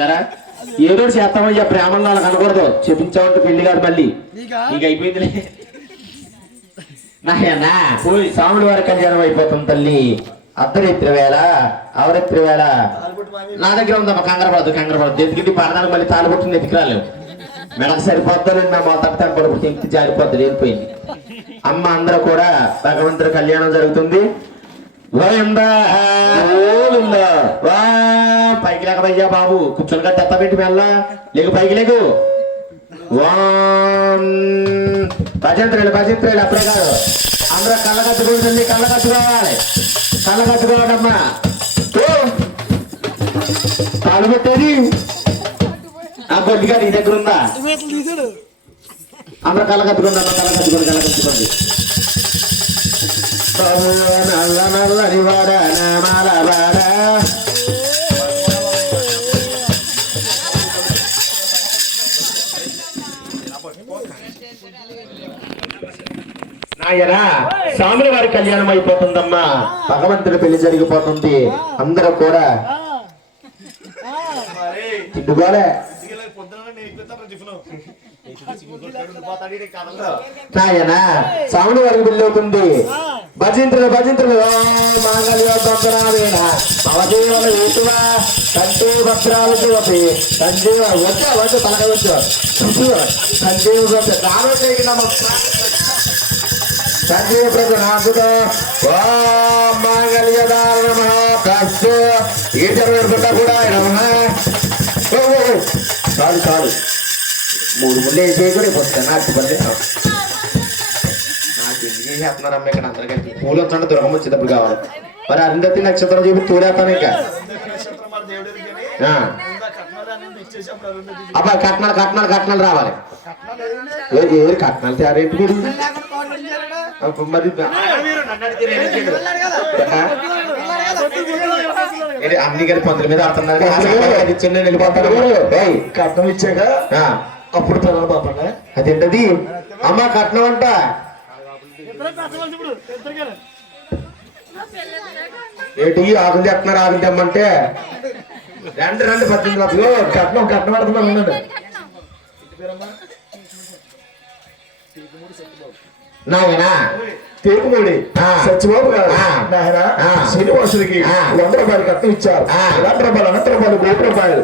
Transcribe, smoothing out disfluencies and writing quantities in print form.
చూసారా ఏదో చేస్తామని ప్రేమలో వాళ్ళకి అనకూడదు చెప్పించామంటే పెళ్లి కాదు మళ్ళీ ఇక అయిపోయిందిలే నాయనా పోయి సాముడి వారి కళ్యాణం అయిపోతుంది తల్లి అర్ధరాత్రి వేళ అవరాత్రి వేళ నా దగ్గర ఉందమ్మా కంగారపడదు ఎందుకంటే పడడానికి మళ్ళీ తాలిబొట్టుని ఎత్తుకురాలేము మెడకు సరిపోద్దని నా మొదటి పడుకుంటే ఇంటి జారిపోద్ది వెళ్ళిపోయింది అమ్మ అందరూ కూడా భగవంతుడి కళ్యాణం జరుగుతుంది పైకి లేకబయ్యా బాబు కూర్చొని గట్టి ఎత్త పెట్టి వెళ్ళా లేకు పైకి లేకు భజంత్రులు అప్పుడే కాదు అందరూ కళ్ళ కట్టుకుంటుంది కళ్ళ కట్టుకోవాలమ్మా తాను పెట్టేది ఆ బొడ్డిగా నీ దగ్గర ఉందా అందరూ కళ్ళ కట్టుకోండి నల్లని వాడ నామాల వాడ నాయనా సాముల వారి కళ్యాణం అయిపోతుందమ్మా భగవంతుడి పెళ్లి జరిగిపోతుంది అందరూ కూడా తిండుకోలే నాయనా సాముల వారికి పెళ్లి అవుతుంది భజింత్రులు మాంగళ్యోద్వేణ అవజీవన ఏతువా కంటే భద్రాలు చూపి సంజీవ వచ్చి తలక వచ్చు సంజీవ సంజీవ ప్రజనాథుడు మాంగళ్యదార మహాకాశు ఈశ్వరుడు కూడా చాలు 3 ముళ్ళు వేసే కూడా అయిపోతుంది నాకు పల్లె నాకు ఎందుకు చేస్తున్నారు అమ్మ ఇక్కడ అందరు కలిపి పూలు వచ్చండి దుర్గం వచ్చేటప్పుడు కావాలి మరి అరుంధతి నక్షత్రం చూపి తూరేస్తాను ఇంకా అబ్బా కట్నాలు రావాలి ఏది కట్నాలు తయారేంటి మీరు మరి అన్ని కలిపి పందుల మీద ఆడుతున్నారు వెళ్ళిపోతారు కట్నం ఇచ్చాక అప్పుడు పిల్లలు బాపండి అదేంటది అమ్మ కట్నం అంట ఏంటి ఆకులు తెస్తున్నారు తెమ్మంటే రండి 18 కట్నం పడుతున్నా ఉండండి నాయనా తేకుమూడి సత్యబాబు గారు శ్రీనివాసుడికి 100 రూపాయలు కట్నం ఇచ్చారు 200 రూపాయలు 100 రూపాయలు 100 రూపాయలు